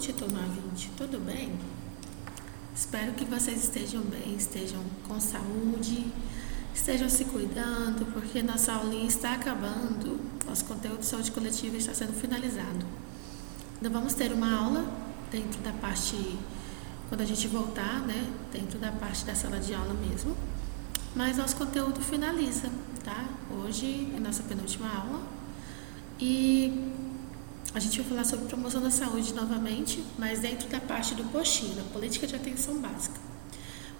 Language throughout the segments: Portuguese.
noite, turma 20. Tudo bem? Espero que vocês estejam bem, estejam com saúde, estejam se cuidando, porque nossa aulinha está acabando, nosso conteúdo de saúde coletiva está sendo finalizado. Ainda vamos ter uma aula dentro da parte, quando a gente voltar, né? Dentro da parte da sala de aula mesmo. Mas nosso conteúdo finaliza, tá? Hoje é nossa penúltima aula e a gente vai falar sobre promoção da saúde novamente, mas dentro da parte do postinho, da política de atenção básica.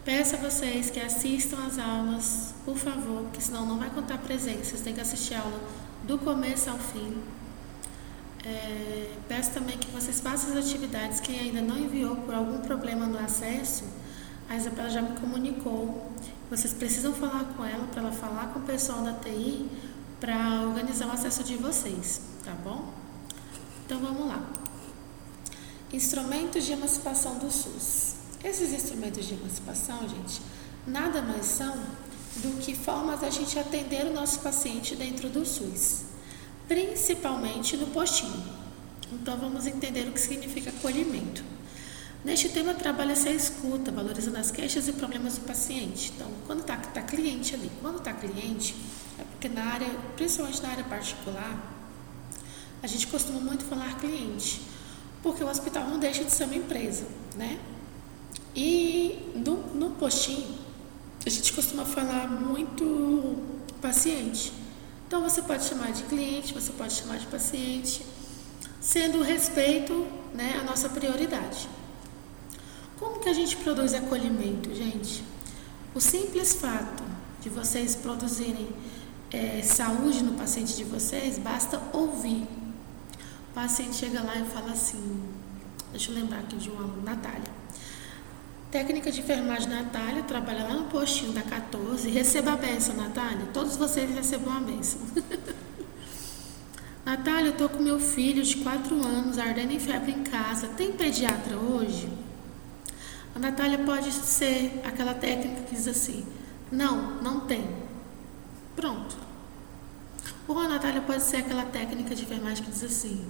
Peço a vocês que assistam às aulas, por favor, porque senão não vai contar presença, vocês têm que assistir a aula do começo ao fim. Peço também que vocês façam as atividades. Quem ainda não enviou por algum problema no acesso, a Isabela já me comunicou. Vocês precisam falar com ela, para ela falar com o pessoal da TI, para organizar o acesso de vocês, tá bom? Então vamos lá. Instrumentos de emancipação do SUS. Esses instrumentos de emancipação, gente, nada mais são do que formas da gente atender o nosso paciente dentro do SUS, principalmente no postinho. Então vamos entender o que significa acolhimento. Neste tema trabalha-se a escuta, valorizando as queixas e problemas do paciente. Então, quando está cliente ali, quando está cliente, é porque na área, principalmente na área particular, a gente costuma muito falar cliente, porque o hospital não deixa de ser uma empresa, né? E no postinho, a gente costuma falar muito paciente. Então, você pode chamar de cliente, você pode chamar de paciente, sendo o respeito, né, a nossa prioridade. Como que a gente produz acolhimento, gente? O simples fato de vocês produzirem saúde no paciente de vocês, basta ouvir. O paciente chega lá e fala assim, deixa eu lembrar aqui de uma aluna, Natália. Técnica de enfermagem Natália, trabalha lá no postinho da 14, receba a benção, Natália. Todos vocês recebam a benção. Natália, eu tô com meu filho de 4 anos, ardendo em febre em casa. Tem pediatra hoje? A Natália pode ser aquela técnica que diz assim, não tem. Pronto. Ou a Natália pode ser aquela técnica de enfermagem que diz assim,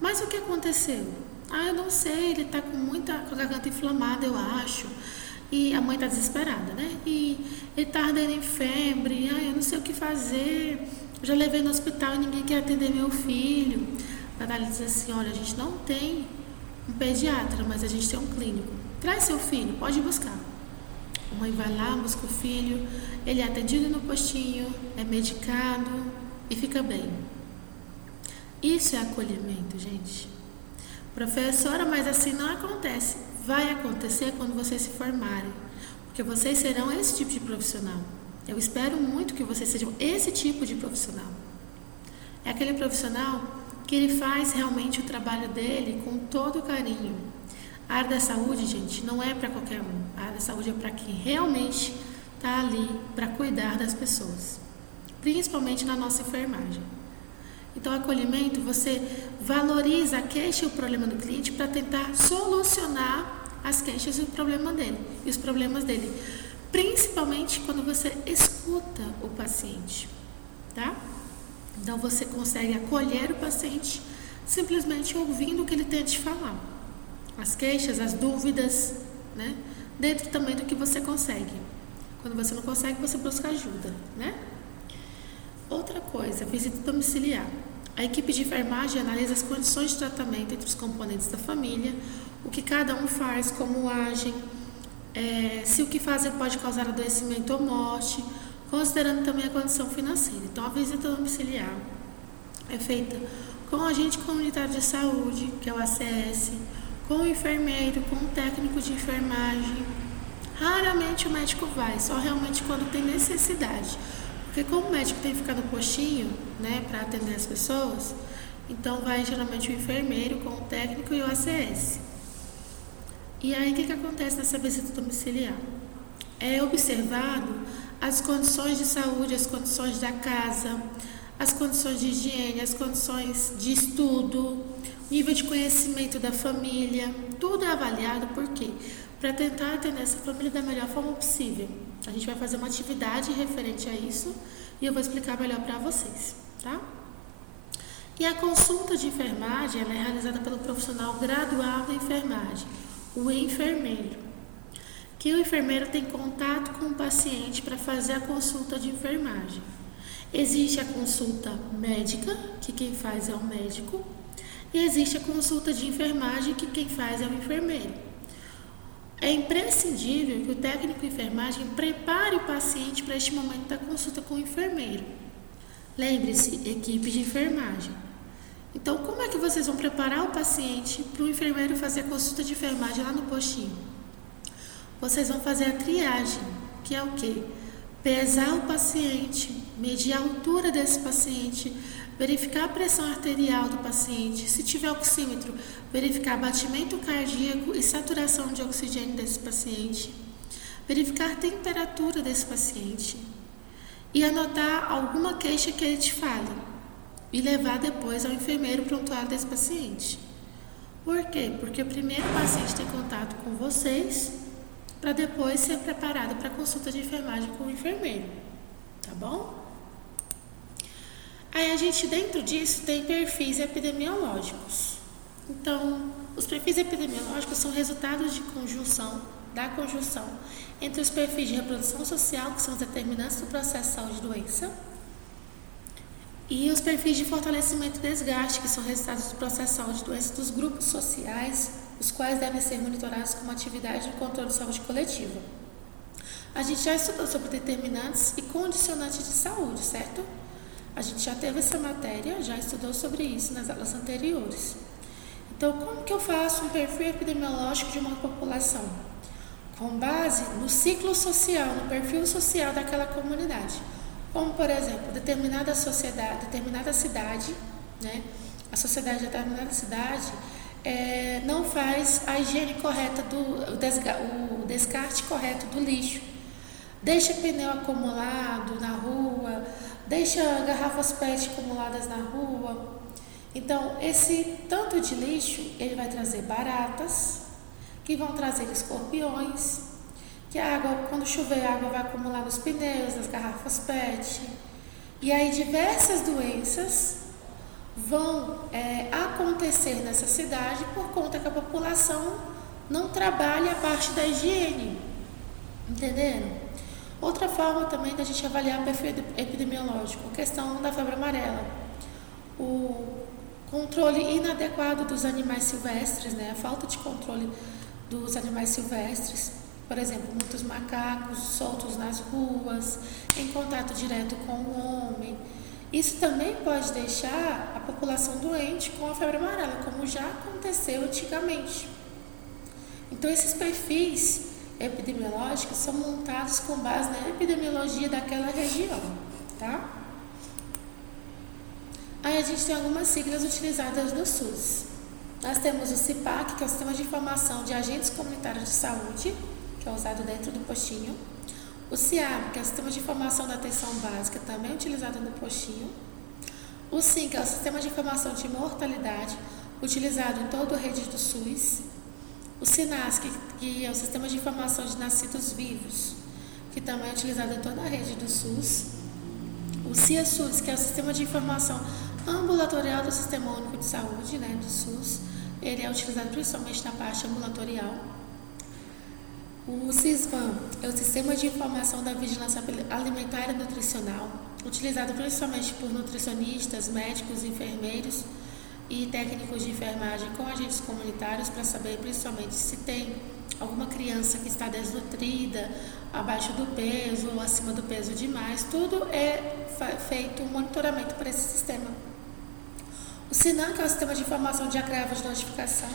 mas o que aconteceu? Eu não sei, ele está com a garganta inflamada, eu acho. E a mãe está desesperada, né? E ele está ardendo em febre, eu não sei o que fazer. Eu já levei no hospital e ninguém quer atender meu filho. A Natália diz assim, olha, a gente não tem um pediatra, mas a gente tem um clínico. Traz seu filho, pode buscar. A mãe vai lá, busca o filho, ele é atendido no postinho, é medicado e fica bem. Isso é acolhimento, gente. Professora, mas assim não acontece. Vai acontecer quando vocês se formarem, porque vocês serão esse tipo de profissional. Eu espero muito que vocês sejam esse tipo de profissional. É aquele profissional que ele faz realmente o trabalho dele com todo carinho. A área da saúde, gente, não é para qualquer um. A área da saúde é para quem realmente está ali para cuidar das pessoas, principalmente na nossa enfermagem. Então, acolhimento, você valoriza a queixa e o problema do cliente para tentar solucionar as queixas e os problemas dele, principalmente quando você escuta o paciente, tá? Então, você consegue acolher o paciente simplesmente ouvindo o que ele tem a te falar. As queixas, as dúvidas, né? Dentro também do que você consegue. Quando você não consegue, você busca ajuda, né? Outra coisa, visita domiciliar. A equipe de enfermagem analisa as condições de tratamento entre os componentes da família, o que cada um faz, como agem, se o que fazem pode causar adoecimento ou morte, considerando também a condição financeira. Então, a visita domiciliar é feita com o agente comunitário de saúde, que é o ACS, com o enfermeiro, com o técnico de enfermagem. Raramente o médico vai, só realmente quando tem necessidade. Porque como o médico tem que ficar no postinho, né, para atender as pessoas, então vai geralmente o enfermeiro com o técnico e o ACS. E aí o que acontece nessa visita domiciliar? É observado as condições de saúde, as condições da casa, as condições de higiene, as condições de estudo, nível de conhecimento da família, tudo é avaliado, por quê? Para tentar atender essa família da melhor forma possível. A gente vai fazer uma atividade referente a isso e eu vou explicar melhor para vocês, tá? E a consulta de enfermagem ela é realizada pelo profissional graduado em enfermagem, o enfermeiro. Que o enfermeiro tem contato com o paciente para fazer a consulta de enfermagem. Existe a consulta médica, que quem faz é o médico, e existe a consulta de enfermagem, que quem faz é o enfermeiro. É imprescindível que o técnico de enfermagem prepare o paciente para este momento da consulta com o enfermeiro. Lembre-se, equipe de enfermagem. Então, como é que vocês vão preparar o paciente para o enfermeiro fazer a consulta de enfermagem lá no postinho? Vocês vão fazer a triagem, que é o quê? Pesar o paciente, medir a altura desse paciente, verificar a pressão arterial do paciente, se tiver oxímetro, verificar batimento cardíaco e saturação de oxigênio desse paciente, verificar a temperatura desse paciente e anotar alguma queixa que ele te fale e levar depois ao enfermeiro prontuário desse paciente. Por quê? Porque primeiro o paciente tem contato com vocês para depois ser preparado para a consulta de enfermagem com o enfermeiro, tá bom? Aí a gente dentro disso tem perfis epidemiológicos. Então, os perfis epidemiológicos são resultados de da conjunção entre os perfis de reprodução social, que são os determinantes do processo de saúde e doença, e os perfis de fortalecimento e desgaste, que são resultados do processo de saúde e doença dos grupos sociais, os quais devem ser monitorados como atividade de controle de saúde coletiva. A gente já estudou sobre determinantes e condicionantes de saúde, certo? A gente já teve essa matéria, já estudou sobre isso nas aulas anteriores. Então, como que eu faço um perfil epidemiológico de uma população? Com base no ciclo social, no perfil social daquela comunidade. Como, por exemplo, determinada sociedade, determinada cidade, né? A sociedade de determinada cidade não faz a higiene correta, o descarte correto do lixo. Deixa pneu acumulado na rua, deixa garrafas PET acumuladas na rua. Então, esse tanto de lixo, ele vai trazer baratas, que vão trazer escorpiões, que a água, quando chover, a água vai acumular nos pneus, nas garrafas PET. E aí diversas doenças vão acontecer nessa cidade por conta que a população não trabalha a parte da higiene. Entenderam? Outra forma também da gente avaliar o perfil epidemiológico, a questão da febre amarela. O controle inadequado dos animais silvestres, né? A falta de controle dos animais silvestres, por exemplo, muitos macacos soltos nas ruas, em contato direto com o homem. Isso também pode deixar a população doente com a febre amarela, como já aconteceu antigamente. Então, esses perfis epidemiológicos são montados com base na epidemiologia daquela região, tá? Aí a gente tem algumas siglas utilizadas no SUS. Nós temos o CIPAC, que é o Sistema de Informação de Agentes Comunitários de Saúde, que é usado dentro do postinho. O CIAB, que é o Sistema de Informação da Atenção Básica, também utilizado no postinho. O SIM, que é o Sistema de Informação de Mortalidade, utilizado em toda a rede do SUS. O SINASC, que é o Sistema de Informação de Nascidos Vivos, que também é utilizado em toda a rede do SUS. O CIASUS, que é o Sistema de Informação Ambulatorial do Sistema Único de Saúde, né, do SUS. Ele é utilizado principalmente na parte ambulatorial. O SISVAN é o Sistema de Informação da Vigilância Alimentar e Nutricional, utilizado principalmente por nutricionistas, médicos, enfermeiros e técnicos de enfermagem com agentes comunitários para saber principalmente se tem alguma criança que está desnutrida, abaixo do peso ou acima do peso demais. Tudo é feito um monitoramento para esse sistema. O SINAM, que é o Sistema de Informação de Agravos de Notificação,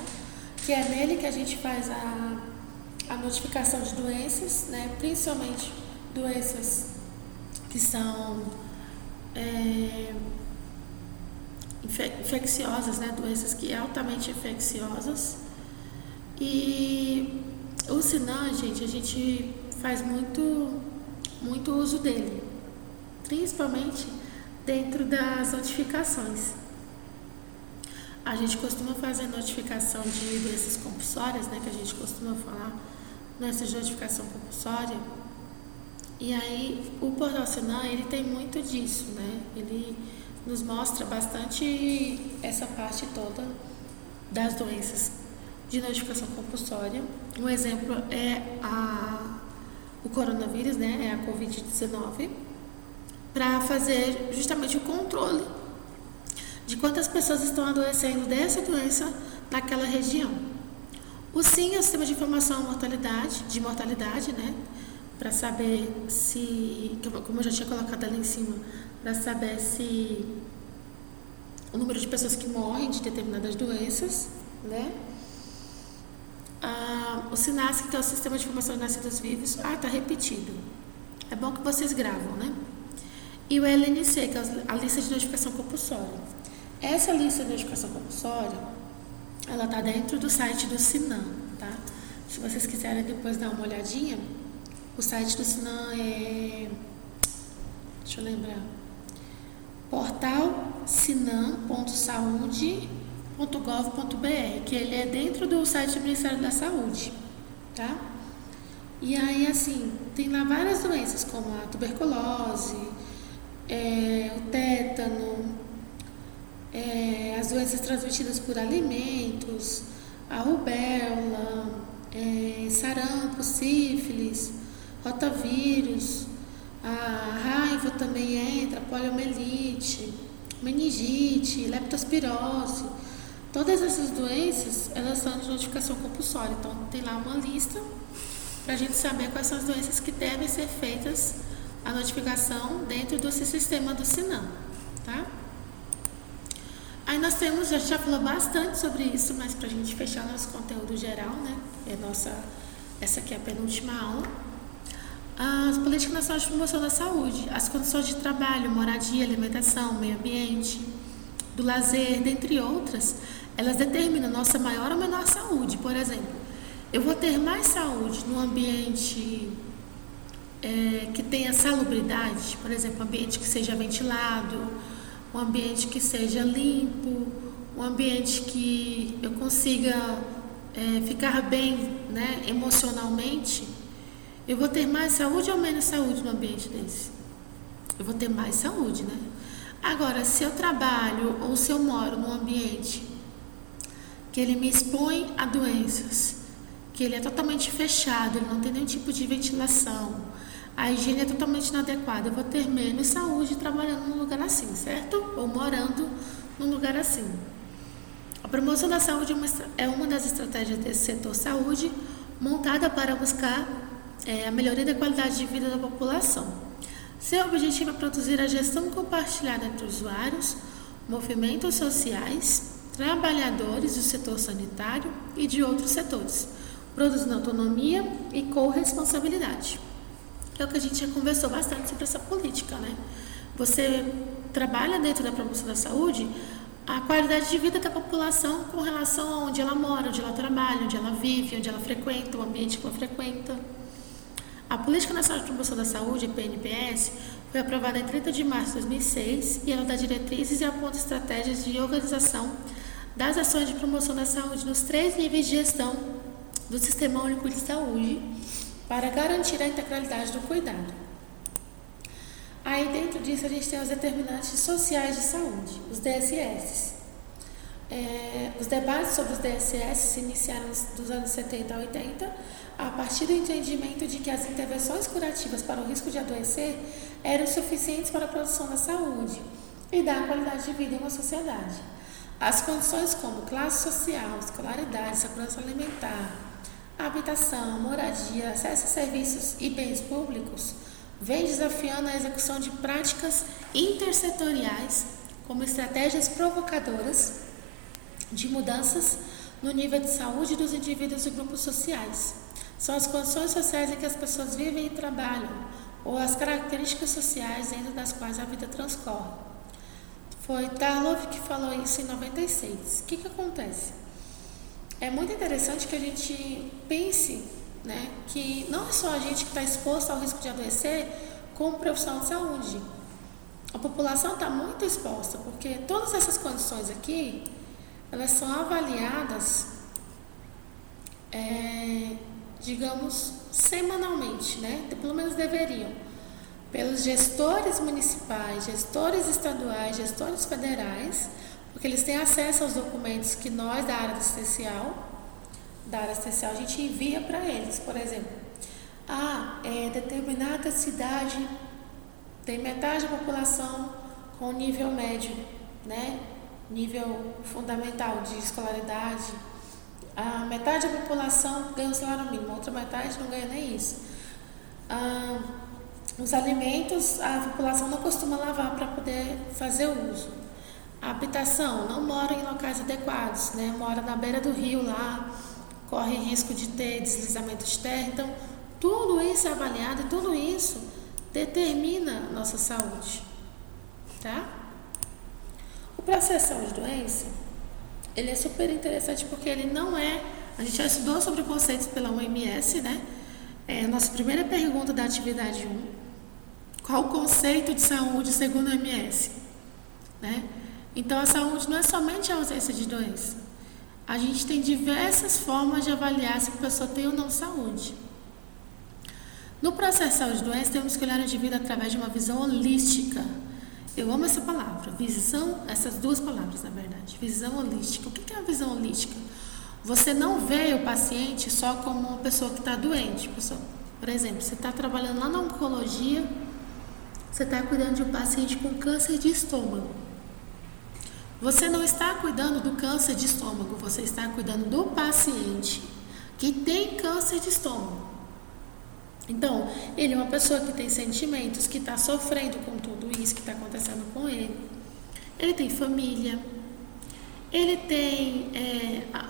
que é nele que a gente faz a notificação de doenças, né, principalmente doenças que são infecciosas, né, doenças que altamente infecciosas. E o SINAM, gente, a gente faz muito uso dele, principalmente dentro das notificações. A gente costuma fazer notificação de doenças compulsórias, né, que a gente costuma falar, doenças de notificação compulsória. E aí, o portal SINAM, ele tem muito disso, né? Ele nos mostra bastante essa parte toda das doenças de notificação compulsória. Um exemplo é o coronavírus, né, é a Covid-19, para fazer justamente o controle de quantas pessoas estão adoecendo dessa doença naquela região. O SIM é o Sistema de Informação de Mortalidade, né, para saber se, como eu já tinha colocado ali em cima, para saber se o número de pessoas que morrem de determinadas doenças, né? O SINASC, que é o Sistema de Informação de Nascidos Vivos, tá repetido. É bom que vocês gravam, né? E o LNC, que é a lista de notificação compulsória. Essa lista de notificação compulsória, ela está dentro do site do SINAM, tá? Se vocês quiserem depois dar uma olhadinha, o site do SINAM é... Deixa eu lembrar. Portal sinam.saude.gov.br, que ele é dentro do site do Ministério da Saúde, tá? E aí, assim, tem lá várias doenças, como a tuberculose, o tétano, as doenças transmitidas por alimentos, a rubéola, sarampo, sífilis, rotavírus, a raiva também entra, poliomielite, meningite, leptospirose. Todas essas doenças, elas são de notificação compulsória. Então, tem lá uma lista para a gente saber quais são as doenças que devem ser feitas a notificação dentro desse sistema do SINAM, tá? Aí nós temos, a gente já falou bastante sobre isso, mas para a gente fechar nosso conteúdo geral, né? Essa aqui é a penúltima aula. As políticas nacionais de promoção da saúde, as condições de trabalho, moradia, alimentação, meio ambiente, do lazer, dentre outras, elas determinam nossa maior ou menor saúde. Por exemplo, eu vou ter mais saúde no ambiente que tenha salubridade, por exemplo, um ambiente que seja ventilado, um ambiente que seja limpo, um ambiente que eu consiga ficar bem, né, emocionalmente. Eu vou ter mais saúde ou menos saúde no ambiente desse? Eu vou ter mais saúde, né? Agora, se eu trabalho ou se eu moro num ambiente que ele me expõe a doenças, que ele é totalmente fechado, ele não tem nenhum tipo de ventilação, a higiene é totalmente inadequada, eu vou ter menos saúde trabalhando num lugar assim, certo? Ou morando num lugar assim. A promoção da saúde é uma das estratégias desse setor saúde, montada para buscar a melhoria da qualidade de vida da população. Seu objetivo é produzir a gestão compartilhada entre usuários, movimentos sociais, trabalhadores do setor sanitário e de outros setores, produzindo autonomia e corresponsabilidade. É o que a gente já conversou bastante sobre essa política, né? Você trabalha dentro da promoção da saúde a qualidade de vida da população com relação a onde ela mora, onde ela trabalha, onde ela vive, onde ela frequenta, o ambiente que ela frequenta. A Política Nacional de Promoção da Saúde, PNPS, foi aprovada em 30 de março de 2006 e ela dá diretrizes e aponta estratégias de organização das ações de promoção da saúde nos 3 níveis de gestão do Sistema Único de Saúde para garantir a integralidade do cuidado. Aí dentro disso a gente tem os determinantes sociais de saúde, os DSS. Os debates sobre os DSS se iniciaram dos anos 70 a 80, a partir do entendimento de que as intervenções curativas para o risco de adoecer eram suficientes para a produção da saúde e dar qualidade de vida em uma sociedade. As condições como classe social, escolaridade, segurança alimentar, habitação, moradia, acesso a serviços e bens públicos vem desafiando a execução de práticas intersetoriais como estratégias provocadoras de mudanças no nível de saúde dos indivíduos e grupos sociais. São as condições sociais em que as pessoas vivem e trabalham, ou as características sociais dentro das quais a vida transcorre. Foi Tarlov que falou isso em 96. O que acontece? É muito interessante que a gente pense, né, que não é só a gente que está exposto ao risco de adoecer como profissional de saúde. A população está muito exposta, porque todas essas condições aqui, elas são avaliadas, digamos, semanalmente, né? Pelo menos deveriam. pelos gestores municipais, gestores estaduais, gestores federais, porque eles têm acesso aos documentos que nós da área assistencial, a gente envia para eles. Por exemplo, determinada cidade tem metade da população com nível médio, né? Nível fundamental de escolaridade. A metade da população ganha o salário mínimo, a outra metade não ganha nem isso. Os alimentos, a população não costuma lavar para poder fazer uso. A habitação não mora em locais adequados, né? Mora na beira do rio lá, corre risco de ter deslizamento de terra. Então, tudo isso é avaliado e tudo isso determina a nossa saúde, tá? O processo de saúde-doença, ele é super interessante porque ele não é... A gente já estudou sobre conceitos pela OMS, né? A nossa primeira pergunta da atividade 1. Qual o conceito de saúde segundo a OMS? Né? Então, a saúde não é somente a ausência de doença. A gente tem diversas formas de avaliar se a pessoa tem ou não saúde. No processo de saúde-doença, temos que olhar o indivíduo através de uma visão holística. Eu amo essa palavra, visão, essas duas palavras, na verdade. Visão holística. O que é a visão holística? Você não vê o paciente só como uma pessoa que está doente. Por exemplo, você está trabalhando lá na oncologia, você está cuidando de um paciente com câncer de estômago. Você não está cuidando do câncer de estômago, você está cuidando do paciente que tem câncer de estômago. Então, ele é uma pessoa que tem sentimentos, que está sofrendo com tudo isso que está acontecendo com ele. Ele tem família, ele tem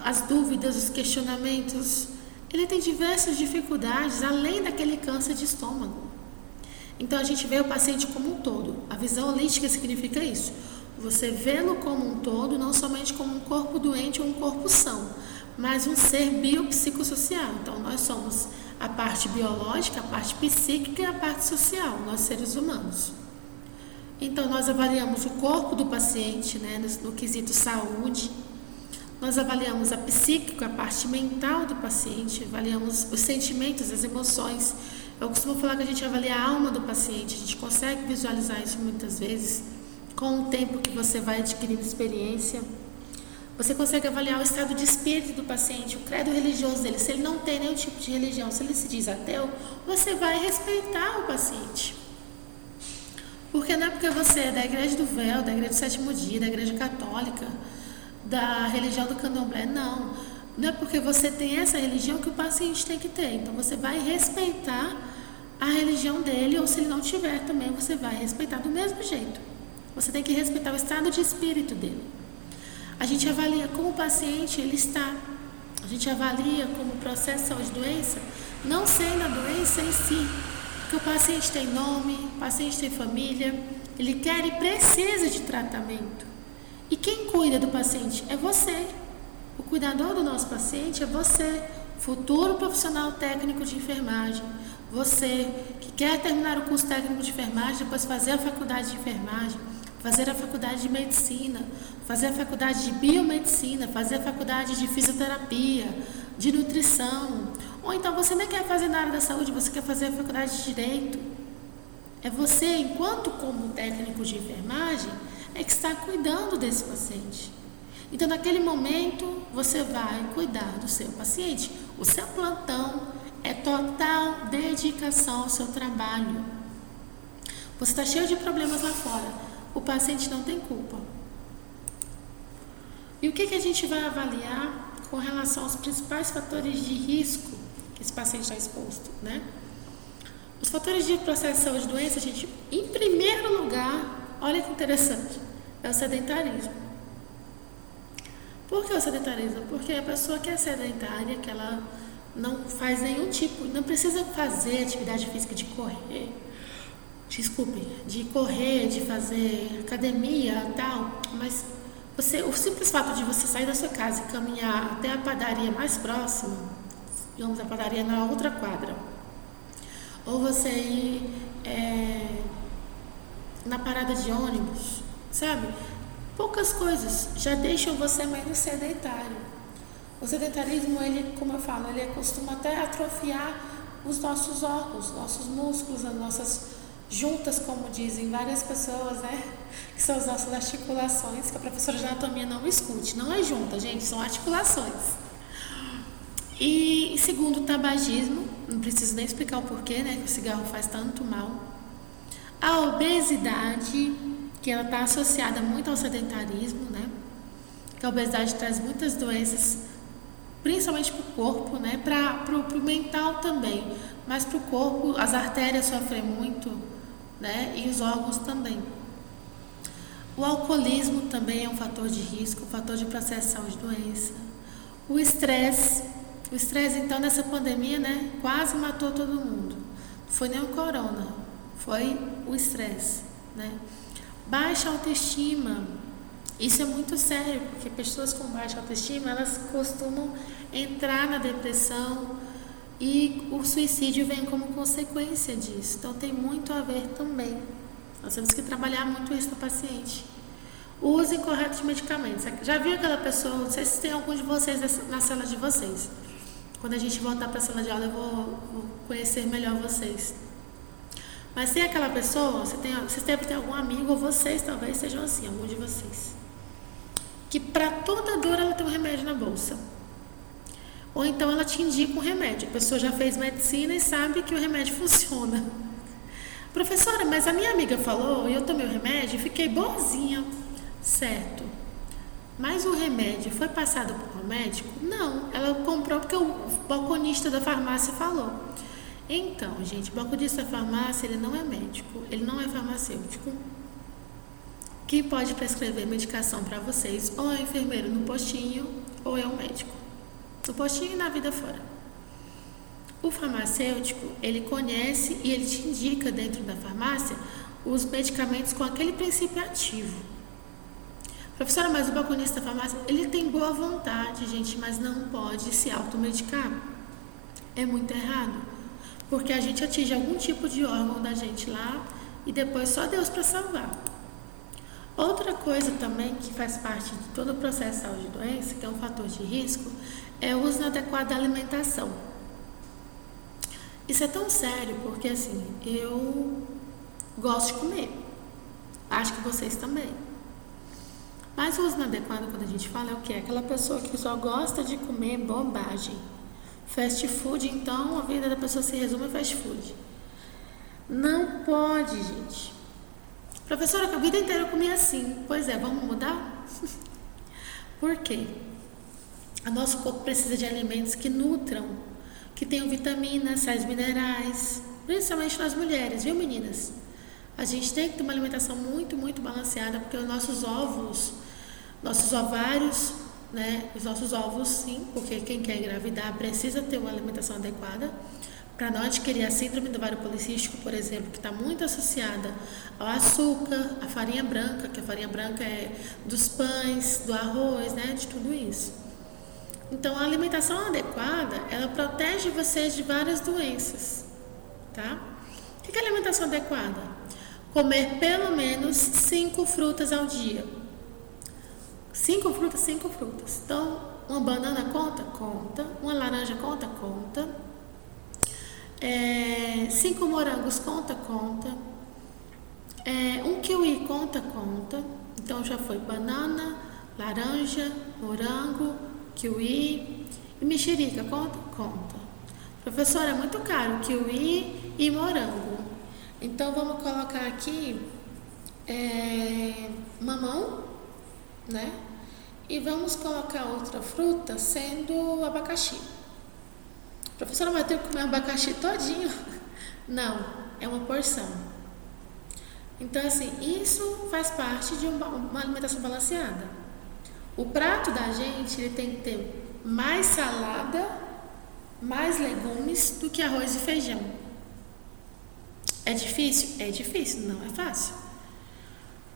as dúvidas, os questionamentos, ele tem diversas dificuldades além daquele câncer de estômago. Então, a gente vê o paciente como um todo. A visão holística significa isso. Você vê-lo como um todo, não somente como um corpo doente ou um corpo são, mas um ser biopsicossocial. Então, nós somos a parte biológica, a parte psíquica e a parte social, nós seres humanos. Então, nós avaliamos o corpo do paciente, né, no quesito saúde. Nós avaliamos a psíquica, a parte mental do paciente, avaliamos os sentimentos, as emoções. Eu costumo falar que a gente avalia a alma do paciente, a gente consegue visualizar isso muitas vezes, com o tempo que você vai adquirindo experiência. Você consegue avaliar o estado de espírito do paciente, o credo religioso dele. Se ele não tem nenhum tipo de religião, se ele se diz ateu, você vai respeitar o paciente. Porque não é porque você é da igreja do véu, da igreja do sétimo dia, da igreja católica, da religião do candomblé, não. Não é porque você tem essa religião que o paciente tem que ter. Então, você vai respeitar a religião dele, ou se ele não tiver também, você vai respeitar do mesmo jeito. Você tem que respeitar o estado de espírito dele. A gente avalia como o paciente ele está. A gente avalia como o processo de saúde-doença, não sendo a doença em si. Porque o paciente tem nome, o paciente tem família, ele quer e precisa de tratamento. E quem cuida do paciente é você. O cuidador do nosso paciente é você, futuro profissional técnico de enfermagem. Você que quer terminar o curso técnico de enfermagem, depois fazer a faculdade de enfermagem, fazer a faculdade de medicina, fazer a faculdade de biomedicina, fazer a faculdade de fisioterapia, de nutrição. Ou então você nem quer fazer na área da saúde, você quer fazer a faculdade de direito. É você, enquanto como técnico de enfermagem, é que está cuidando desse paciente. Então, naquele momento, você vai cuidar do seu paciente. O seu plantão é total dedicação ao seu trabalho. Você está cheio de problemas lá fora. O paciente não tem culpa. E o que a gente vai avaliar com relação aos principais fatores de risco que esse paciente está exposto, né? Os fatores de processo de saúde e doença, gente, em primeiro lugar, olha que interessante, é o sedentarismo. Por que o sedentarismo? Porque a pessoa que é sedentária, que ela não faz nenhum tipo, não precisa fazer atividade física de correr, de fazer academia e tal, mas o simples fato de você sair da sua casa e caminhar até a padaria mais próxima, digamos a padaria na outra quadra, ou você ir na parada de ônibus, sabe? Poucas coisas já deixam você menos sedentário. O sedentarismo, ele, como eu falo, ele costuma até atrofiar os nossos órgãos, nossos músculos, as nossas juntas, como dizem várias pessoas, né? Que são as nossas articulações, que a professora de anatomia não escute. Não é junta, gente, são articulações. E segundo, o tabagismo, não preciso nem explicar o porquê, né? Que o cigarro faz tanto mal. A obesidade, que ela está associada muito ao sedentarismo, né? Que a obesidade traz muitas doenças, principalmente para o corpo, né? Para o mental também, mas para o corpo as artérias sofrem muito, né? E os órgãos também. O alcoolismo também é um fator de risco, um fator de processação de doença. O estresse, então, nessa pandemia, né? Quase matou todo mundo. Não foi nem o corona, foi o estresse, né? Baixa autoestima. Isso é muito sério, porque pessoas com baixa autoestima, elas costumam entrar na depressão e o suicídio vem como consequência disso. Então tem muito a ver também. Nós temos que trabalhar muito isso no paciente. O uso incorreto de medicamentos. Já viu aquela pessoa, não sei se tem algum de vocês na sala de vocês. Quando a gente voltar para a sala de aula eu vou conhecer melhor vocês. Mas tem aquela pessoa, vocês devem ter algum amigo, ou vocês talvez sejam assim, algum de vocês, que para toda dor ela tem um remédio na bolsa. Ou então ela te indica um remédio. A pessoa já fez medicina e sabe que o remédio funciona. Professora, mas a minha amiga falou e eu tomei o remédio e fiquei boazinha. Certo. Mas o remédio foi passado por um médico? Não, ela comprou porque o balconista da farmácia falou. Então, gente, o balconista da farmácia, ele não é médico, ele não é farmacêutico. Quem pode prescrever medicação para vocês ou é o enfermeiro no postinho ou é o médico. No postinho e na vida fora. O farmacêutico, ele conhece e ele te indica dentro da farmácia os medicamentos com aquele princípio ativo. Professora, mas o balconista da farmácia, ele tem boa vontade, gente, mas não pode se automedicar. É muito errado, porque a gente atinge algum tipo de órgão da gente lá e depois só Deus para salvar. Outra coisa também que faz parte de todo o processo de saúde e doença, que é um fator de risco, é o uso inadequado da alimentação. Isso é tão sério porque, assim, eu gosto de comer. Acho que vocês também. Mas o uso inadequado, quando a gente fala, é o quê? Aquela pessoa que só gosta de comer bobagem. Fast food, então, a vida da pessoa se resume a fast food. Não pode, gente. Professora, que a vida inteira eu comi assim. Pois é, vamos mudar? Por quê? O nosso corpo precisa de alimentos que nutram, que tenham vitaminas, sais minerais, principalmente nas mulheres, viu, meninas? A gente tem que ter uma alimentação muito, muito balanceada, porque os nossos ovos, nossos ovários, né? Os nossos ovos, sim, porque quem quer engravidar precisa ter uma alimentação adequada para não adquirir a síndrome do ovário policístico, por exemplo, que está muito associada ao açúcar, à farinha branca, que a farinha branca é dos pães, do arroz, né? De tudo isso. Então, a alimentação adequada, ela protege vocês de várias doenças, tá? O que é alimentação adequada? Comer pelo menos 5 frutas ao dia. 5 frutas, 5 frutas. Então, uma banana conta? Conta. Uma laranja conta? Conta. 5 morangos conta? Conta. Um kiwi conta? Conta. Então, já foi banana, laranja, morango, kiwi e mexerica, conta? Conta. Professora, é muito caro kiwi e morango. Então vamos colocar aqui mamão, né? E vamos colocar outra fruta sendo o abacaxi. Professora, mas eu tenho que comer abacaxi todinho? Não, é uma porção. Então assim, isso faz parte de uma alimentação balanceada. O prato da gente, ele tem que ter mais salada, mais legumes do que arroz e feijão. É difícil? É difícil, não é fácil.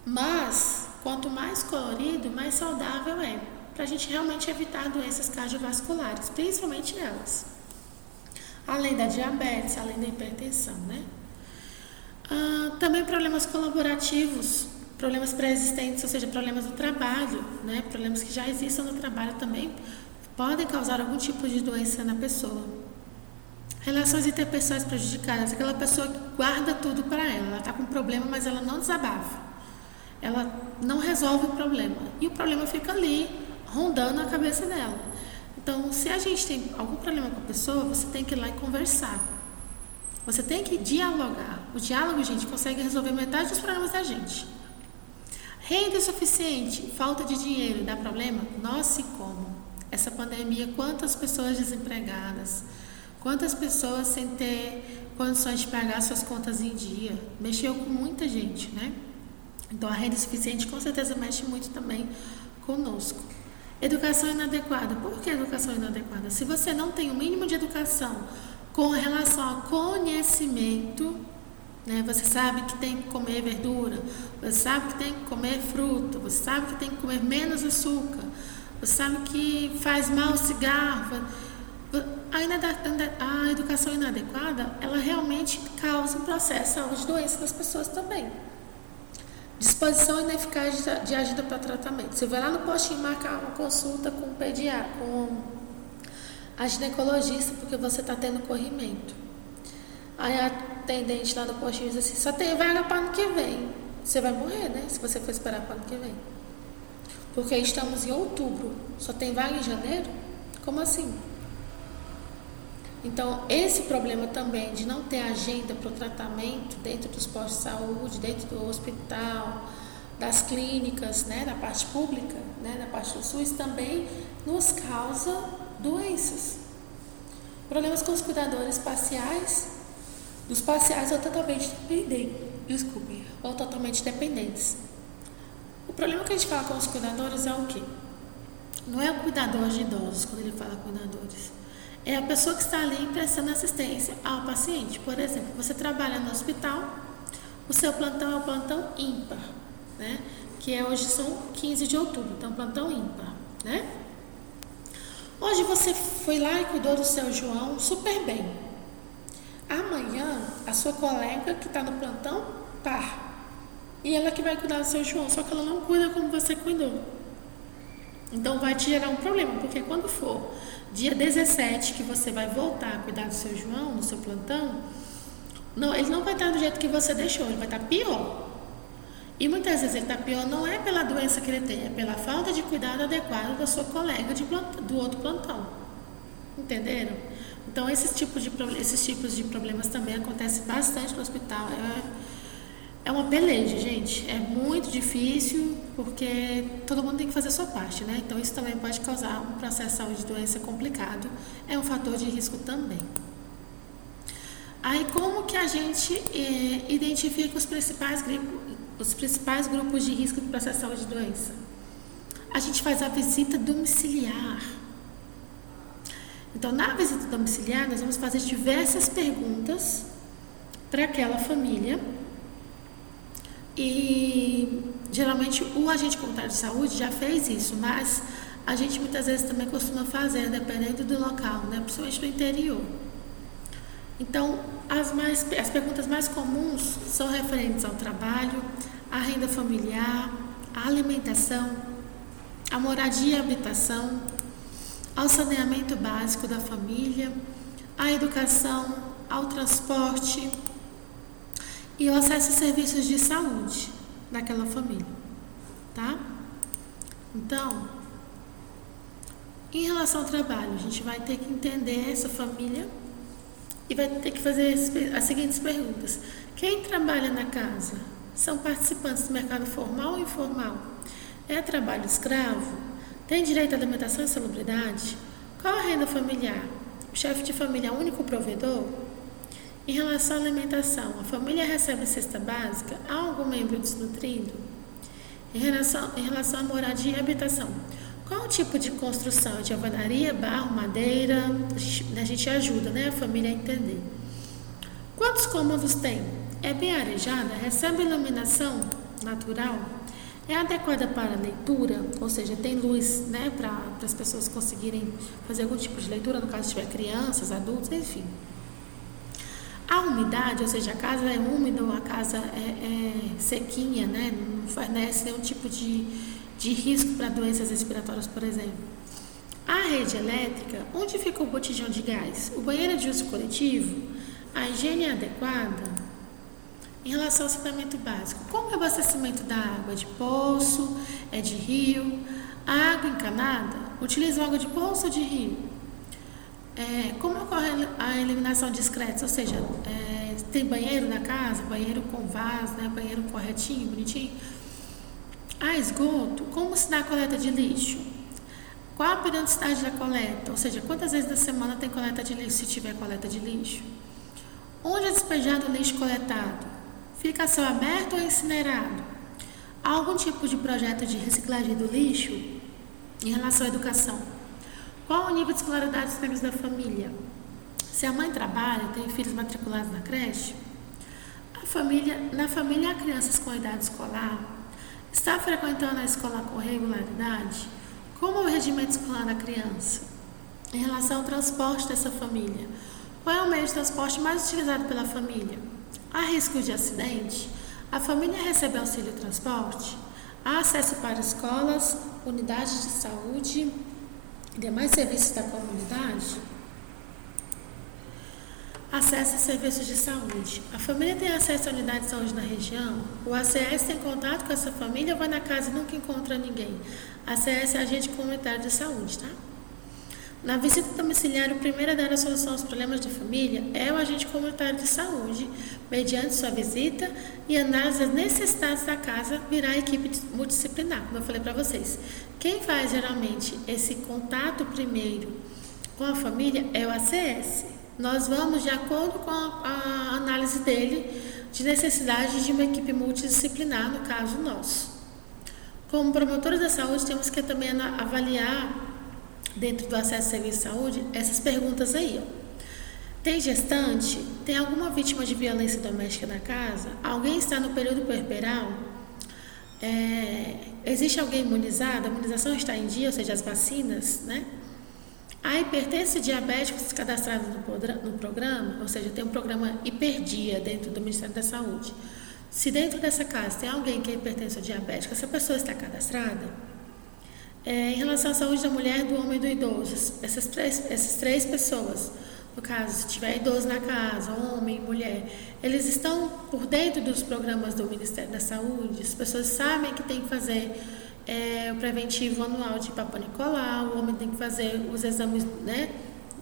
Mas, quanto mais colorido, mais saudável é. Para a gente realmente evitar doenças cardiovasculares, principalmente elas. Além da diabetes, além da hipertensão, né? Também problemas colaborativos, problemas pré-existentes, ou seja, problemas do trabalho, né? Problemas que já existam no trabalho também podem causar algum tipo de doença na pessoa. Relações interpessoais prejudicadas, aquela pessoa que guarda tudo para ela. Ela está com um problema, mas ela não desabafa. Ela não resolve o problema. E o problema fica ali, rondando a cabeça dela. Então, se a gente tem algum problema com a pessoa, você tem que ir lá e conversar. Você tem que dialogar. O diálogo, gente, consegue resolver metade dos problemas da gente. Renda insuficiente, falta de dinheiro, dá problema? Nossa, e como? Essa pandemia, quantas pessoas desempregadas, quantas pessoas sem ter condições de pagar suas contas em dia? Mexeu com muita gente, né? Então, a renda insuficiente com certeza mexe muito também conosco. Educação inadequada. Por que educação inadequada? Se você não tem o mínimo de educação com relação ao conhecimento, né? Você sabe que tem que comer verdura, você sabe que tem que comer fruta, você sabe que tem que comer menos açúcar, você sabe que faz mal o cigarro. A educação inadequada, ela realmente causa um processo de saúde e doença das pessoas também. Disposição ineficaz de agenda para tratamento. Você vai lá no postinho marcar uma consulta com o pediatra, com a ginecologista, porque você está tendo corrimento. Aí a atendente lá no postinho diz assim, só tem vaga para ano que vem. Você vai morrer, né? Se você for esperar para ano que vem. Porque estamos em outubro, só tem vaga em janeiro? Como assim? Então, esse problema também de não ter agenda para o tratamento dentro dos postos de saúde, dentro do hospital, das clínicas, né, da parte pública, né, da parte do SUS, também nos causa doenças. Problemas com os cuidadores parciais, dos parciais ou totalmente dependentes. O problema que a gente fala com os cuidadores é o quê? Não é o cuidador de idosos, quando ele fala cuidadores. É a pessoa que está ali prestando assistência ao paciente. Por exemplo, você trabalha no hospital, o seu plantão é o plantão ímpar, né? Que hoje são 15 de outubro, então plantão ímpar, né? Hoje você foi lá e cuidou do seu João super bem. Amanhã, a sua colega que está no plantão par. E ela que vai cuidar do seu João, só que ela não cuida como você cuidou. Então vai te gerar um problema, porque quando for dia 17 que você vai voltar a cuidar do seu João, no seu plantão, não, ele não vai estar do jeito que você deixou, ele vai estar pior. E muitas vezes ele está pior não é pela doença que ele tem, é pela falta de cuidado adequado da sua colega do outro plantão. Entenderam? Então esses tipos de problemas também acontecem bastante no hospital. É uma peleja, gente. É muito difícil porque todo mundo tem que fazer a sua parte, né? Então isso também pode causar um processo de saúde e doença complicado. É um fator de risco também. Aí como que a gente identifica os principais grupos de risco do processo de saúde e doença? A gente faz a visita domiciliar. Então na visita domiciliar nós vamos fazer diversas perguntas para aquela família. E geralmente o agente comunitário de saúde já fez isso, mas a gente muitas vezes também costuma fazer, dependendo do local, né? Principalmente no interior. Então, as perguntas mais comuns são referentes ao trabalho, à renda familiar, à alimentação, à moradia e habitação, ao saneamento básico da família, à educação, ao transporte e o acesso a serviços de saúde daquela família, tá? Então, em relação ao trabalho, a gente vai ter que entender essa família e vai ter que fazer as seguintes perguntas. Quem trabalha na casa? São participantes do mercado formal ou informal? É trabalho escravo? Tem direito à alimentação e salubridade? Qual a renda familiar? O chefe de família é o único provedor? Em relação à alimentação, a família recebe cesta básica? Há algum membro desnutrido? Em relação à moradia e habitação, qual o tipo de construção? De alvenaria, barro, madeira? A gente ajuda, né, a família a entender. Quantos cômodos tem? É bem arejada? Recebe iluminação natural? É adequada para a leitura? Ou seja, tem luz, né, para as pessoas conseguirem fazer algum tipo de leitura, no caso se tiver crianças, adultos, enfim. A umidade, ou seja, a casa é úmida ou a casa é sequinha, né? Não fornece nenhum tipo de risco para doenças respiratórias, por exemplo. A rede elétrica, onde fica o botijão de gás? O banheiro é de uso coletivo? A higiene é adequada? Em relação ao saneamento básico, como é o abastecimento da água? É de poço? É de rio? A água encanada? Utilizam água de poço ou de rio? Como ocorre a eliminação de excretos? Ou seja, tem banheiro na casa? Banheiro com vaso, né? Banheiro corretinho, bonitinho? A esgoto, como se dá a coleta de lixo? Qual a periodicidade da coleta? Ou seja, quantas vezes na semana tem coleta de lixo, se tiver coleta de lixo? Onde é despejado o lixo coletado? Fica a céu aberto ou incinerado? Há algum tipo de projeto de reciclagem do lixo? Em relação à educação, qual o nível de escolaridade dos membros da família? Se a mãe trabalha, tem filhos matriculados na creche? Na família há crianças com idade escolar? Está frequentando a escola com regularidade? Como é o regimento escolar da criança? Em relação ao transporte dessa família, qual é o meio de transporte mais utilizado pela família? Há risco de acidente? A família recebe auxílio transporte? Há acesso para escolas, unidades de saúde e demais serviços da comunidade? Acesso a serviços de saúde. A família tem acesso à unidade de saúde na região? O ACS tem contato com essa família ou vai na casa e nunca encontra ninguém? A ACS é agente comunitário de saúde, tá? Na visita domiciliar, o primeiro a dar a solução aos problemas de família é o agente comunitário de saúde, mediante sua visita e análise das necessidades da casa, virá a equipe multidisciplinar, como eu falei para vocês. Quem faz geralmente esse contato primeiro com a família é o ACS. Nós vamos de acordo com a análise dele de necessidade de uma equipe multidisciplinar, no caso nosso. Como promotores da saúde, temos que também avaliar, dentro do acesso ao serviço de saúde, essas perguntas aí. Tem gestante? Tem alguma vítima de violência doméstica na casa? Alguém está no período puerperal? Existe alguém imunizado? A imunização está em dia, ou seja, as vacinas, né? Há hipertensos e diabéticos cadastrados no programa, ou seja, tem um programa Hiperdia dentro do Ministério da Saúde. Se dentro dessa casa tem alguém que é hipertenso ou diabético, essa pessoa está cadastrada? Em relação à saúde da mulher, do homem e do idoso, essas três pessoas, no caso, se tiver idoso na casa, homem e mulher, eles estão por dentro dos programas do Ministério da Saúde, as pessoas sabem que tem que fazer o preventivo anual de Papa Nicolau, o homem tem que fazer os exames, né,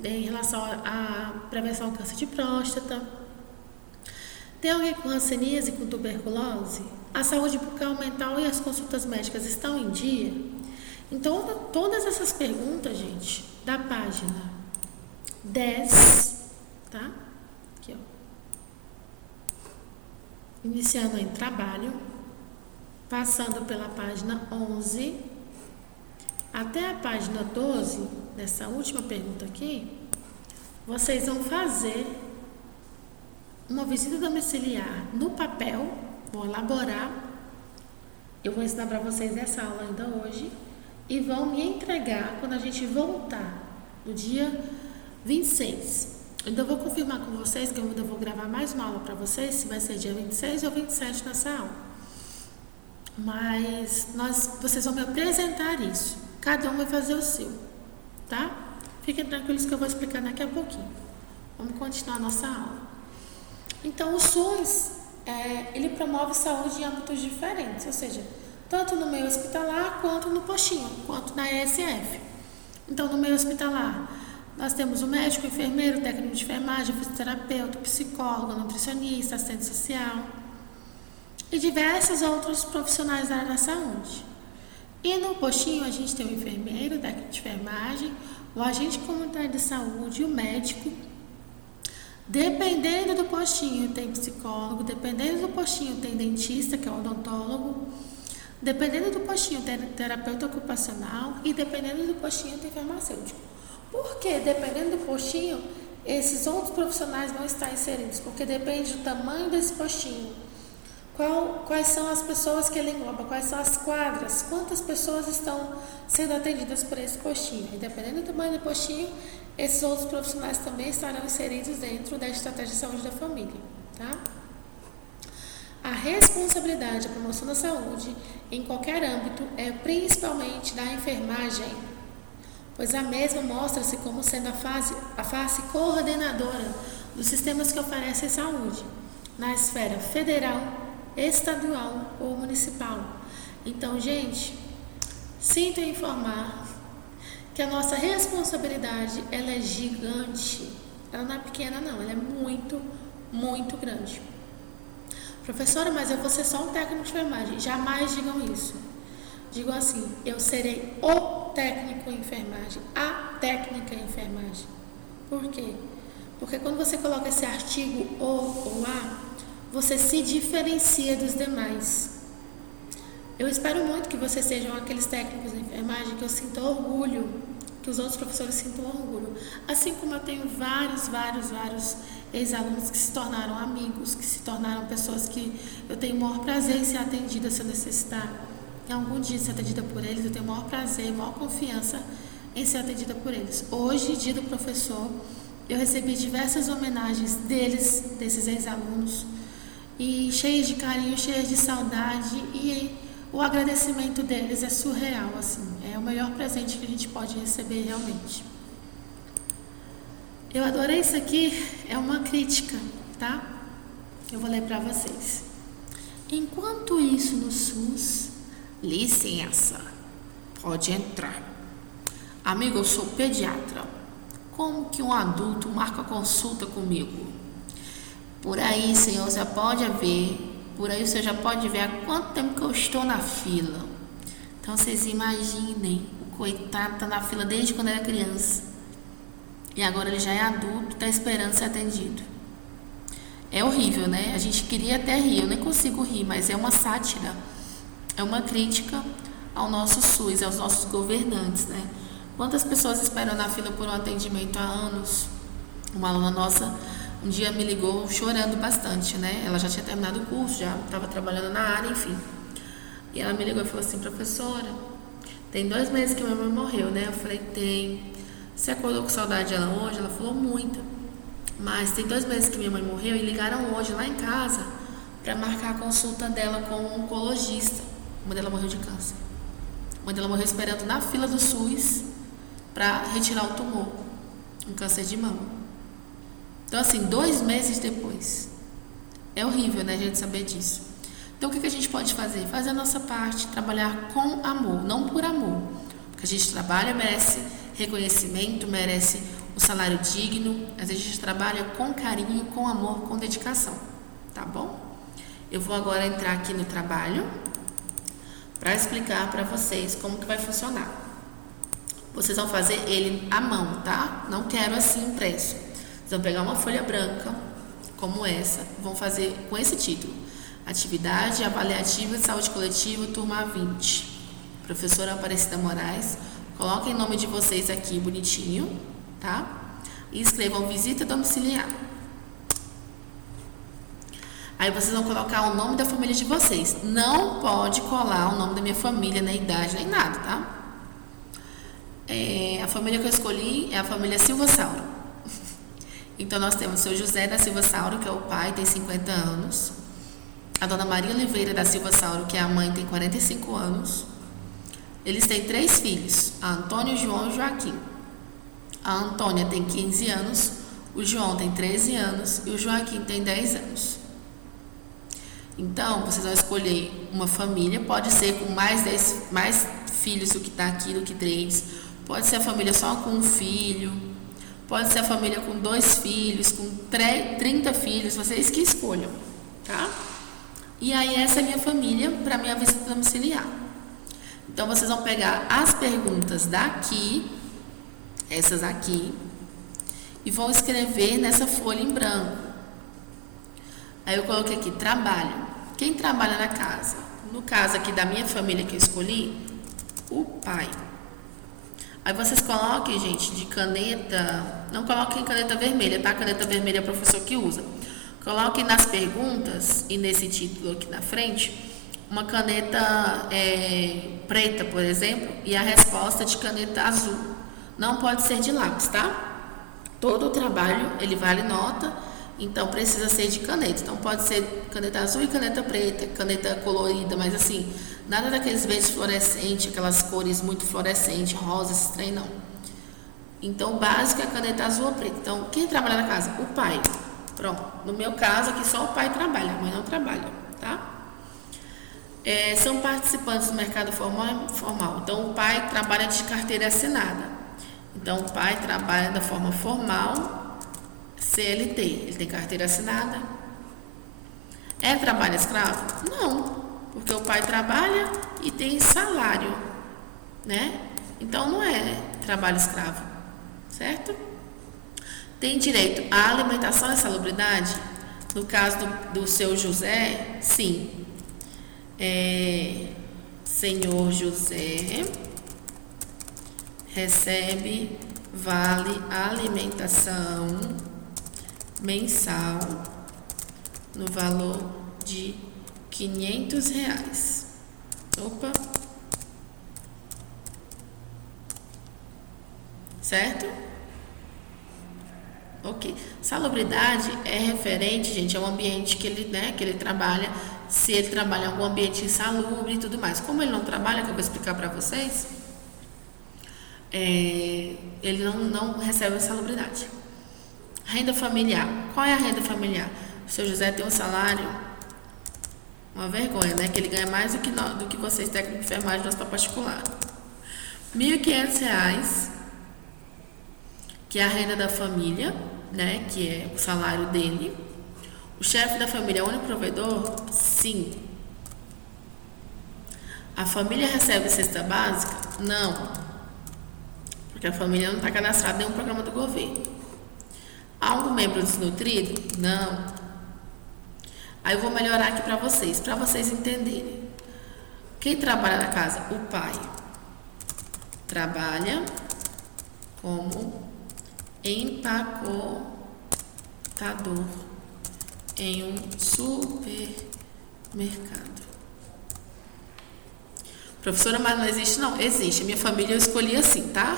em relação à prevenção ao câncer de próstata. Tem alguém com hanseníase e com tuberculose? A saúde bucal, mental e as consultas médicas estão em dia? Então, todas essas perguntas, gente, da página 10, tá? Aqui, ó. Iniciando em trabalho, passando pela página 11 até a página 12, dessa última pergunta aqui, vocês vão fazer uma visita domiciliar no papel, vão elaborar, eu vou ensinar para vocês essa aula ainda hoje, e vão me entregar quando a gente voltar, no dia 26. Ainda vou confirmar com vocês, que eu ainda vou gravar mais uma aula para vocês, se vai ser dia 26 ou 27 nessa aula. Mas vocês vão me apresentar isso. Cada um vai fazer o seu, tá? Fiquem tranquilos que eu vou explicar daqui a pouquinho. Vamos continuar a nossa aula. Então, o SUS, ele promove saúde em âmbitos diferentes, ou seja, tanto no meio hospitalar, quanto no postinho, quanto na ESF. Então, no meio hospitalar, nós temos o médico, o enfermeiro, o técnico de enfermagem, o fisioterapeuta, o psicólogo, o nutricionista, assistente social e diversos outros profissionais da área da saúde. E no postinho a gente tem o enfermeiro, o técnico de enfermagem, o agente comunitário de saúde, o médico. Dependendo do postinho tem psicólogo, dependendo do postinho tem dentista, que é o odontólogo, dependendo do postinho tem terapeuta ocupacional e dependendo do postinho tem farmacêutico. Por que dependendo do postinho esses outros profissionais vão estar inseridos? Porque depende do tamanho desse postinho. Quais são as pessoas que ele engloba, quais são as quadras, quantas pessoas estão sendo atendidas por esse postinho. E dependendo do tamanho do postinho, esses outros profissionais também estarão inseridos dentro da estratégia de saúde da família, tá? A responsabilidade da promoção da saúde em qualquer âmbito é principalmente da enfermagem. pois a mesma mostra-se como sendo a face coordenadora dos sistemas que oferecem saúde, na esfera federal, estadual ou municipal. Então, gente, sinto informar que a nossa responsabilidade, ela é gigante. Ela não é pequena não, ela é muito, muito grande. Professora, mas eu vou ser só um técnico de enfermagem. Jamais digam isso. Digam assim, eu serei o técnico em enfermagem, a técnica em enfermagem. Por quê? Porque quando você coloca esse artigo o ou a, você se diferencia dos demais. Eu espero muito que vocês sejam aqueles técnicos de enfermagem que eu sinto orgulho, que os outros professores sintam orgulho. Assim como eu tenho vários ex-alunos que se tornaram amigos, que se tornaram pessoas que eu tenho o maior prazer em ser atendida se eu necessitar. Em algum dia ser atendida por eles, eu tenho o maior prazer, maior confiança em ser atendida por eles. Hoje, dia do professor, eu recebi diversas homenagens desses ex-alunos, e cheias de carinho, cheias de saudade, e o agradecimento deles é surreal, assim, é o melhor presente que a gente pode receber realmente. Eu adorei isso aqui, é uma crítica, tá? Eu vou ler para vocês. Enquanto isso no SUS, licença, pode entrar. Amigo, eu sou pediatra. Como que um adulto marca consulta comigo? Por aí, senhor, já pode ver. Por aí você já pode ver há quanto tempo que eu estou na fila. Então vocês imaginem, o coitado está na fila desde quando era criança. E agora ele já é adulto, está esperando ser atendido. É horrível, né? A gente queria até rir, eu nem consigo rir, mas é uma sátira. É uma crítica ao nosso SUS, aos nossos governantes, né? Quantas pessoas esperam na fila por um atendimento há anos? Uma aluna nossa um dia me ligou chorando bastante, né? Ela já tinha terminado o curso, já estava trabalhando na área, enfim. E ela me ligou e falou assim, professora, tem 2 meses que minha mãe morreu, né? Eu falei, tem. Você acordou com saudade dela hoje? Ela falou, muita. Mas tem 2 meses que minha mãe morreu e ligaram hoje lá em casa para marcar a consulta dela com um oncologista. A mãe dela morreu de câncer. A mãe dela morreu esperando na fila do SUS para retirar o tumor, um câncer de mama. Então, assim, 2 meses depois. É horrível, né, a gente saber disso. Então, o que a gente pode fazer? Fazer a nossa parte, trabalhar com amor, não por amor. Porque a gente trabalha, merece reconhecimento, merece um salário digno. Às vezes a gente trabalha com carinho, com amor, com dedicação. Tá bom? Eu vou agora entrar aqui no trabalho para explicar para vocês como que vai funcionar. Vocês vão fazer ele à mão, tá? Não quero assim impresso. Vocês vão pegar uma folha branca, como essa, vão fazer com esse título. Atividade avaliativa de saúde coletiva, turma 20. Professora Aparecida Moraes. Coloquem o nome de vocês aqui bonitinho, tá? E escrevam visita domiciliar. Aí vocês vão colocar o nome da família de vocês. Não pode colar o nome da minha família, nem idade, nem nada, tá? A família que eu escolhi é a família Silva Sauro. Então, nós temos o seu José da Silva Sauro, que é o pai, tem 50 anos. A dona Maria Oliveira da Silva Sauro, que é a mãe, tem 45 anos. Eles têm 3 filhos, a Antônia, o João e o Joaquim. A Antônia tem 15 anos, o João tem 13 anos e o Joaquim tem 10 anos. Então, vocês vão escolher uma família, pode ser com mais filhos do que está aqui, do que 3. Pode ser a família só com um filho. Pode ser a família com 2 filhos, com 30 filhos, vocês que escolham, tá? E aí essa é a minha família para minha visita domiciliar. Então vocês vão pegar as perguntas daqui, essas aqui, e vão escrever nessa folha em branco. Aí eu coloquei aqui, trabalho. Quem trabalha na casa? No caso aqui da minha família que eu escolhi, o pai. Aí vocês coloquem, gente, de caneta, não coloquem caneta vermelha, tá? Caneta vermelha é o professor que usa. Coloquem nas perguntas e nesse título aqui na frente, uma caneta preta, por exemplo, e a resposta de caneta azul. Não pode ser de lápis, tá? Todo o trabalho, ele vale nota, então precisa ser de caneta. Então pode ser caneta azul e caneta preta, caneta colorida, mas assim, nada daqueles verdes fluorescentes, aquelas cores muito fluorescentes, rosa, esse trem não. Então, o básico é a caneta azul ou preta. Então, quem trabalha na casa? O pai. Pronto. No meu caso, aqui só o pai trabalha, a mãe não trabalha, tá? São participantes do mercado formal e informal. Então, o pai trabalha de carteira assinada. Então, o pai trabalha da forma formal, CLT. Ele tem carteira assinada. É trabalho escravo? Não, porque o pai trabalha e tem salário, né? Então, não é trabalho escravo, certo? Tem direito à alimentação e salubridade? No caso do seu José, sim. Senhor José recebe vale alimentação mensal no valor de R$ 500. Opa! Certo? Ok. Salubridade é referente, gente, ao ambiente que ele trabalha. Se ele trabalha em algum ambiente insalubre e tudo mais. Como ele não trabalha, que eu vou explicar para vocês, ele não recebe a salubridade. Renda familiar. Qual é a renda familiar? O seu José tem um salário, uma vergonha, né? Que ele ganha mais do que vocês, técnicos de enfermagem do hospital particular. R$ 1.500, que é a renda da família, né? Que é o salário dele. O chefe da família é o único provedor? Sim. A família recebe cesta básica? Não. Porque a família não está cadastrada em nenhum programa do governo. Há algum membro desnutrido? Não. Aí eu vou melhorar aqui para vocês entenderem. Quem trabalha na casa? O pai. Trabalha como empacotador em um supermercado. Professora, mas não existe? Não, existe. Minha família eu escolhi assim, tá?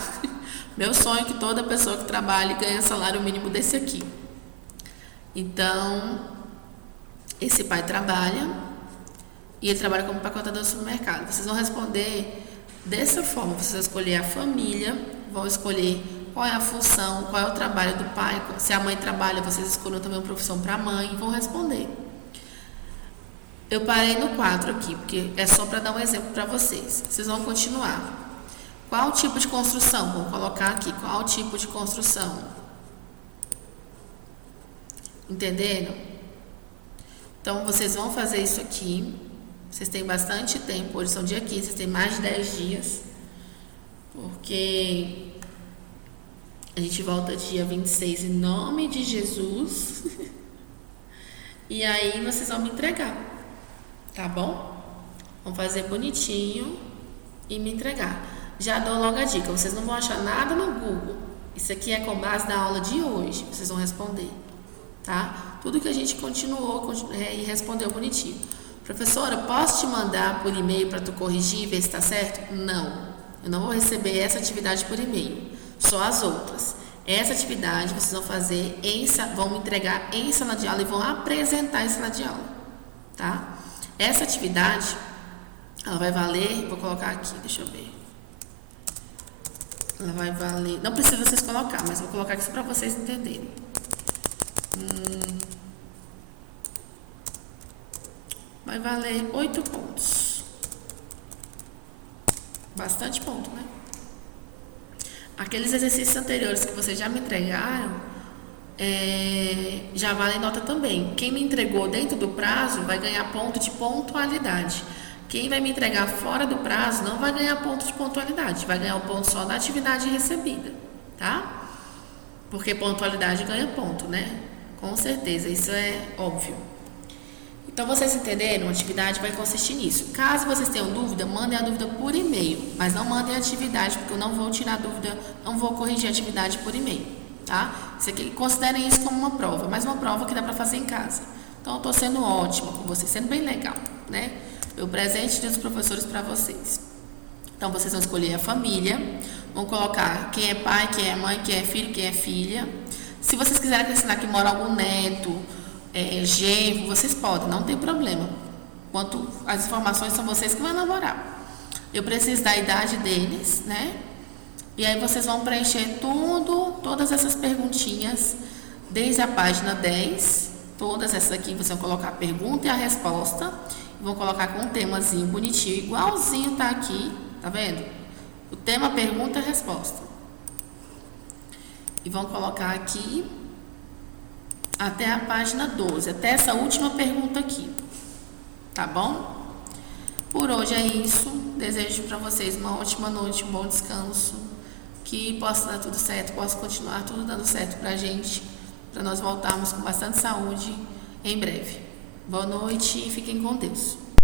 Meu sonho é que toda pessoa que trabalhe ganhe salário mínimo desse aqui. Então, esse pai trabalha e ele trabalha como empacotador no supermercado. Vocês vão responder dessa forma. Vocês vão escolher a família, vão escolher qual é a função, qual é o trabalho do pai. Se a mãe trabalha, vocês escolhem também uma profissão para a mãe e vão responder. Eu parei no 4 aqui, porque é só para dar um exemplo para vocês. Vocês vão continuar. Qual o tipo de construção? Vou colocar aqui. Qual o tipo de construção? Entenderam? Então, vocês vão fazer isso aqui. Vocês têm bastante tempo. Hoje são dia 15, vocês têm mais de 10 dias. Porque a gente volta dia 26 em nome de Jesus. E aí vocês vão me entregar. Tá bom? Vão fazer bonitinho e me entregar. Já dou logo a dica. Vocês não vão achar nada no Google. Isso aqui é com base da aula de hoje. Vocês vão responder. Tá? Tudo que a gente continuou e respondeu bonitinho. Professora, posso te mandar por e-mail para tu corrigir e ver se está certo? Não. Eu não vou receber essa atividade por e-mail. Só as outras. Essa atividade vocês vão fazer, vão me entregar em sala de aula e vão apresentar em sala de aula. Tá? Essa atividade, ela vai valer, vou colocar aqui, deixa eu ver. Ela vai valer, não precisa vocês colocar, mas vou colocar aqui só para vocês entenderem. Vai valer 8 pontos. Bastante ponto, né? Aqueles exercícios anteriores que vocês já me entregaram, já valem nota também. Quem me entregou dentro do prazo vai ganhar ponto de pontualidade. Quem vai me entregar fora do prazo não vai ganhar ponto de pontualidade, vai ganhar o ponto só da atividade recebida, tá? Porque pontualidade ganha ponto, né? Com certeza, isso é óbvio. Então, vocês entenderam? A atividade vai consistir nisso. Caso vocês tenham dúvida, mandem a dúvida por e-mail, mas não mandem a atividade, porque eu não vou tirar dúvida, não vou corrigir a atividade por e-mail, tá? Isso aqui, considerem isso como uma prova, mas uma prova que dá para fazer em casa. Então, eu estou sendo ótima com vocês, sendo bem legal, né? Eu presente dos professores para vocês. Então, vocês vão escolher a família, vão colocar quem é pai, quem é mãe, quem é filho, quem é filha. Se vocês quiserem acrescentar que mora algum neto, genro, vocês podem, não tem problema. Quanto as informações são vocês que vão elaborar. Eu preciso da idade deles, né? E aí vocês vão preencher todas essas perguntinhas, desde a página 10, todas essas aqui, vocês vão colocar a pergunta e a resposta, e vão colocar com um temazinho bonitinho, igualzinho tá aqui, tá vendo? O tema, pergunta e resposta. E vão colocar aqui até a página 12, até essa última pergunta aqui, tá bom? Por hoje é isso, desejo para vocês uma ótima noite, um bom descanso, que possa dar tudo certo, possa continuar tudo dando certo pra gente, para nós voltarmos com bastante saúde em breve. Boa noite e fiquem com Deus.